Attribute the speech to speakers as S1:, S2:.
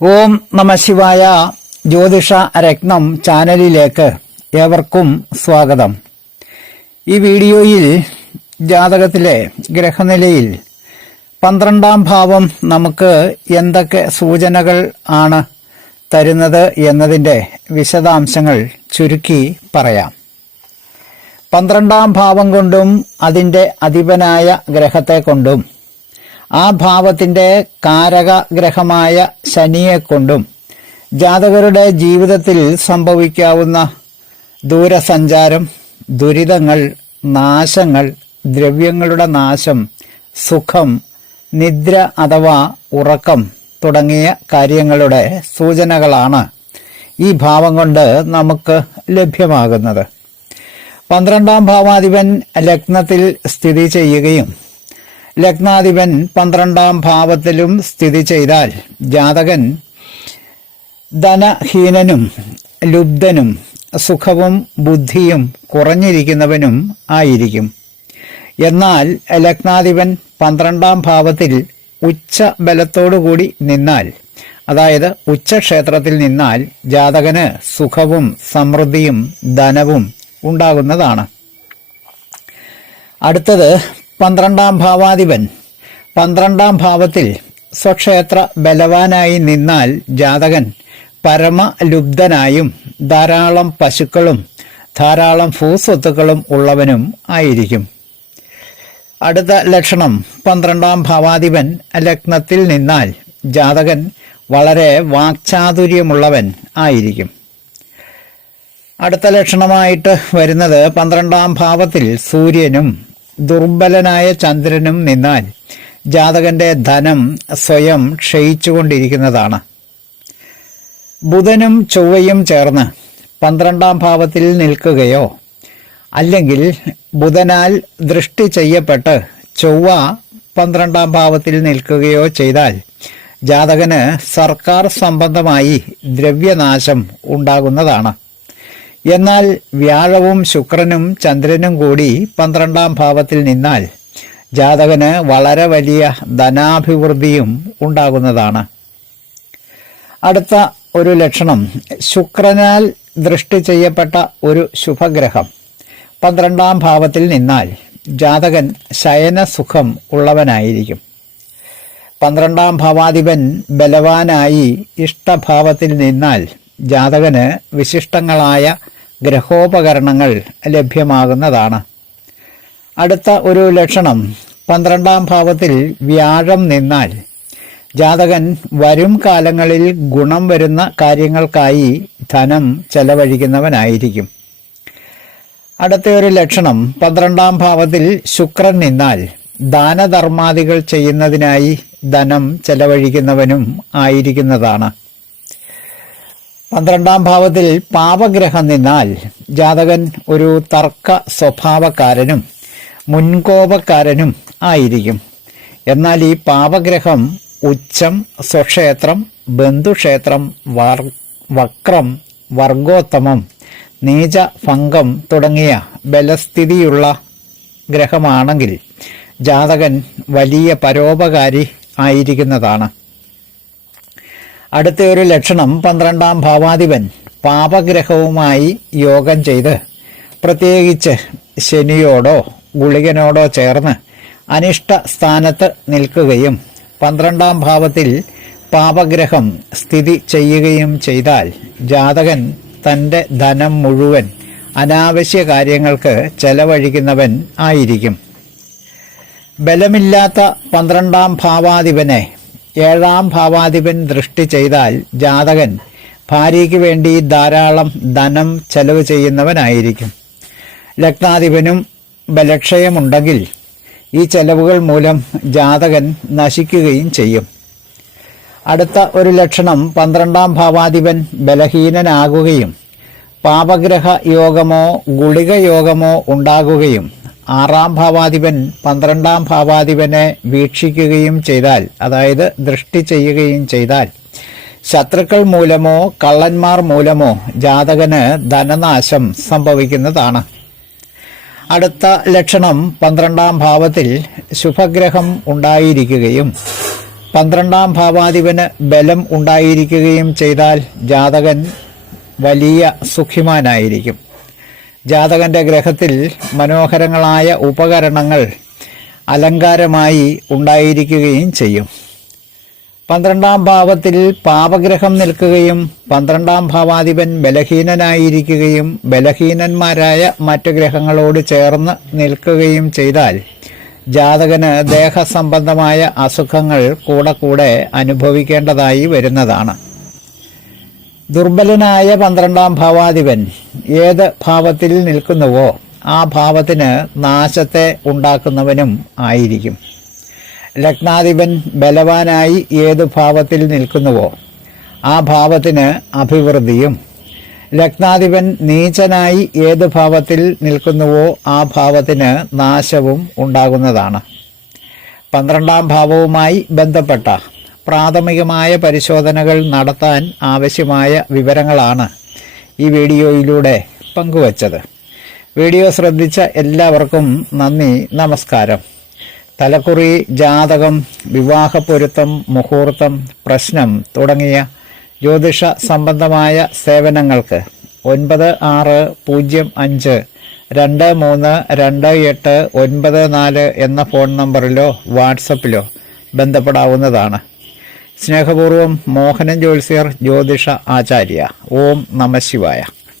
S1: ഓം നമ ശിവായ ജ്യോതിഷ രത്നം ചാനലിലേക്ക് ഏവർക്കും സ്വാഗതം. ഈ വീഡിയോയിൽ ജാതകത്തിലെ ഗ്രഹനിലയിൽ പന്ത്രണ്ടാം ഭാവം നമുക്ക് എന്തൊക്കെ സൂചനകൾ ആണ് തരുന്നത് എന്നതിന്റെ വിശദാംശങ്ങൾ ചുരുക്കി പറയാം. പന്ത്രണ്ടാം ഭാവം കൊണ്ടും അതിന്റെ അധിപനായ ഗ്രഹത്തെ കൊണ്ടും ആ ഭാവത്തിന്റെ കാരക ഗ്രഹമായ ശനിയെ കൊണ്ടും ജാതകരുടെ ജീവിതത്തിൽ സംഭവിക്കാവുന്ന ദൂരസഞ്ചാരം ദുരിതങ്ങൾ നാശങ്ങൾ ദ്രവ്യങ്ങളുടെ നാശം സുഖം നിദ്ര അഥവാ ഉറക്കം തുടങ്ങിയ കാര്യങ്ങളുടെ സൂചനകളാണ് ഈ ഭാവം കൊണ്ട് നമുക്ക് ലഭ്യമാകുന്നത്. പന്ത്രണ്ടാം ഭാവാധിപൻ ലഗ്നത്തിൽ സ്ഥിതി ചെയ്യുകയും ലഗ്നാധിപൻ പന്ത്രണ്ടാം ഭാവത്തിലും സ്ഥിതി ചെയ്താൽ ജാതകൻ ധനഹീനനും ലുബ്ധനും സുഖവും ബുദ്ധിയും കുറഞ്ഞിരിക്കുന്നവനും ആയിരിക്കും. എന്നാൽ ലഗ്നാധിപൻ പന്ത്രണ്ടാം ഭാവത്തിൽ ഉച്ച ബലത്തോടുകൂടി നിന്നാൽ അതായത് ഉച്ചക്ഷേത്രത്തിൽ നിന്നാൽ ജാതകന് സുഖവും സമൃദ്ധിയും ധനവും ഉണ്ടാകുന്നതാണ്. അടുത്തത് പന്ത്രണ്ടാം ഭാവാധിപൻ. പന്ത്രണ്ടാം ഭാവത്തിൽ സ്വക്ഷേത്ര ബലവാനായി നിന്നാൽ ജാതകൻ പരമലുബ്ധനായും ധാരാളം പശുക്കളും ധാരാളം ഭൂസ്വത്തുക്കളും ഉള്ളവനും ആയിരിക്കും. അടുത്ത ലക്ഷണം പന്ത്രണ്ടാം ഭാവാധിപൻ ലഗ്നത്തിൽ നിന്നാൽ ജാതകൻ വളരെ വാക്ചാതുര്യമുള്ളവൻ ആയിരിക്കും. അടുത്ത ലക്ഷണമായിട്ട് വരുന്നത് പന്ത്രണ്ടാം ഭാവത്തിൽ സൂര്യനും ദുർബലനായ ചന്ദ്രനും നിന്നാൽ ജാതകന്റെ ധനം സ്വയം ക്ഷയിച്ചുകൊണ്ടിരിക്കുന്നതാണ്. ബുധനും ചൊവ്വയും ചേർന്ന് പന്ത്രണ്ടാം ഭാവത്തിൽ നിൽക്കുകയോ അല്ലെങ്കിൽ ബുധനാൽ ദൃഷ്ടി ചെയ്യപ്പെട്ട് ചൊവ്വ പന്ത്രണ്ടാം ഭാവത്തിൽ നിൽക്കുകയോ ചെയ്താൽ ജാതകന് സർക്കാർ സംബന്ധമായി ദ്രവ്യനാശം ഉണ്ടാകുന്നതാണ്. എന്നാൽ വ്യാഴവും ശുക്രനും ചന്ദ്രനും കൂടി പന്ത്രണ്ടാം ഭാവത്തിൽ നിന്നാൽ ജാതകന് വളരെ വലിയ ധനാഭിവൃദ്ധിയും ഉണ്ടാകുന്നതാണ്. അടുത്ത ഒരു ലക്ഷണം. ശുക്രനാൽ ദൃഷ്ടി ചെയ്യപ്പെട്ട ഒരു ശുഭഗ്രഹം. പന്ത്രണ്ടാം ഭാവത്തിൽ നിന്നാൽ ജാതകൻ ശയനസുഖം ഉള്ളവനായിരിക്കും. പന്ത്രണ്ടാം ഭാവാധിപൻ ബലവാനായി ഇഷ്ടഭാവത്തിൽ നിന്നാൽ ജാതകന് വിശിഷ്ടങ്ങളായ ഗ്രഹോപകരണങ്ങൾ ലഭ്യമാകുന്നതാണ്. അടുത്ത ഒരു ലക്ഷണം പന്ത്രണ്ടാം ഭാവത്തിൽ വ്യാഴം നിന്നാൽ ജാതകൻ വരും കാലങ്ങളിൽ ഗുണം വരുന്ന കാര്യങ്ങൾക്കായി ധനം ചെലവഴിക്കുന്നവനായിരിക്കും. അടുത്ത ഒരു ലക്ഷണം പന്ത്രണ്ടാം ഭാവത്തിൽ ശുക്രൻ നിന്നാൽ ദാനധർമാദികൾ ചെയ്യുന്നതിനായി ധനം ചെലവഴിക്കുന്നവനും ആയിരിക്കുന്നതാണ്. പന്ത്രണ്ടാം ഭാവത്തിൽ പാപഗ്രഹം നിന്നാൽ ജാതകൻ ഒരു തർക്ക സ്വഭാവക്കാരനും മുൻകോപക്കാരനും ആയിരിക്കും. എന്നാൽ ഈ പാപഗ്രഹം ഉച്ചം സ്വക്ഷേത്രം ബന്ധുക്ഷേത്രം വക്രം വർഗോത്തമം നീച ഭംഗം തുടങ്ങിയ ബലസ്ഥിതിയുള്ള ഗ്രഹമാണെങ്കിൽ ജാതകൻ വലിയ പരോപകാരി ആയിരിക്കുന്നതാണ്. അടുത്ത ഒരു ലക്ഷണം പന്ത്രണ്ടാം ഭാവാധിപൻ പാപഗ്രഹവുമായി യോഗം ചെയ്ത് പ്രത്യേകിച്ച് ശനിയോടോ ഗുളികനോടോ ചേർന്ന് അനിഷ്ട സ്ഥാനത്ത് നിൽക്കുകയും പന്ത്രണ്ടാം ഭാവത്തിൽ പാപഗ്രഹം സ്ഥിതി ചെയ്യുകയും ചെയ്താൽ ജാതകൻ തന്റെ ധനം മുഴുവൻ അനാവശ്യ കാര്യങ്ങൾക്ക് ചെലവഴിക്കുന്നവൻ ആയിരിക്കും. ബലമില്ലാത്ത പന്ത്രണ്ടാം ഭാവാധിപനെ ഏഴാം ഭാവാധിപൻ ദൃഷ്ടി ചെയ്താൽ ജാതകൻ ഭാര്യയ്ക്ക് വേണ്ടി ധാരാളം ധനം ചെലവ് ചെയ്യുന്നവനായിരിക്കും. ലഗ്നാധിപനും ബലക്ഷയമുണ്ടെങ്കിൽ ഈ ചെലവുകൾ മൂലം ജാതകൻ നശിക്കുകയും ചെയ്യും. അടുത്ത ഒരു ലക്ഷണം പന്ത്രണ്ടാം ഭാവാധിപൻ ബലഹീനനാകുകയും പാപഗ്രഹ യോഗമോ ഗുളിക യോഗമോ ഉണ്ടാകുകയും ആറാം ഭാവാധിപൻ പന്ത്രണ്ടാം ഭാവാധിപനെ വീക്ഷിക്കുകയും ചെയ്താൽ അതായത് ദൃഷ്ടി ചെയ്യുകയും ചെയ്താൽ ശത്രുക്കൾ മൂലമോ കള്ളന്മാർ മൂലമോ ജാതകന് ധനനാശം സംഭവിക്കുന്നതാണ്. അടുത്ത ലക്ഷണം പന്ത്രണ്ടാം ഭാവത്തിൽ ശുഭഗ്രഹം ഉണ്ടായിരിക്കുകയും പന്ത്രണ്ടാം ഭാവാധിപന് ബലം ഉണ്ടായിരിക്കുകയും ചെയ്താൽ ജാതകൻ വലിയ സുഖിമാനായിരിക്കും. ജാതകന്റെ ഗ്രഹത്തിൽ മനോഹരങ്ങളായ ഉപകരണങ്ങൾ അലങ്കാരമായി ഉണ്ടായിരിക്കുകയും ചെയ്യും. പന്ത്രണ്ടാം ഭാവത്തിൽ പാപഗ്രഹം നിൽക്കുകയും പന്ത്രണ്ടാം ഭാവാധിപൻ ബലഹീനനായിരിക്കുകയും ബലഹീനന്മാരായ മറ്റ് ഗ്രഹങ്ങളോട് ചേർന്ന് നിൽക്കുകയും ചെയ്താൽ ജാതകന് ദേഹസംബന്ധമായ അസുഖങ്ങൾ കൂടെ കൂടെ അനുഭവിക്കേണ്ടതായി വരുന്നതാണ്. ദുർബലനായ പന്ത്രണ്ടാം ഭാവാധിപൻ ഏത് ഭാവത്തിൽ നിൽക്കുന്നുവോ ആ ഭാവത്തിന് നാശത്തെ ഉണ്ടാക്കുന്നവനും ആയിരിക്കും. ലഗ്നാധിപൻ ബലവാനായി ഏത് ഭാവത്തിൽ നിൽക്കുന്നുവോ ആ ഭാവത്തിന് അഭിവൃദ്ധിയും. ലഗ്നാധിപൻ നീചനായി ഏത് ഭാവത്തിൽ നിൽക്കുന്നുവോ ആ ഭാവത്തിന് നാശവും ഉണ്ടാകുന്നതാണ്. പന്ത്രണ്ടാം ഭാവവുമായി ബന്ധപ്പെട്ട പ്രാഥമികമായ പരിശോധനകൾ നടത്താൻ ആവശ്യമായ വിവരങ്ങളാണ് ഈ വീഡിയോയിലൂടെ പങ്കുവച്ചത്. വീഡിയോ ശ്രദ്ധിച്ച എല്ലാവർക്കും നന്ദി നമസ്കാരം. തലക്കുറി ജാതകം വിവാഹപ്പൊരുത്തം മുഹൂർത്തം പ്രശ്നം തുടങ്ങിയ ജ്യോതിഷ സംബന്ധമായ സേവനങ്ങൾക്ക് ഒൻപത് ആറ് പൂജ്യം അഞ്ച് രണ്ട് മൂന്ന് രണ്ട് എട്ട് ഒൻപത് നാല് എന്ന ഫോൺ നമ്പറിലോ വാട്സപ്പിലോ ബന്ധപ്പെടാവുന്നതാണ്. സ്നേഹപൂർവം മോഹനൻ ജോത്സ്യർ ജ്യോതിഷ ആചാര്യ. ഓം നമ ശിവായ.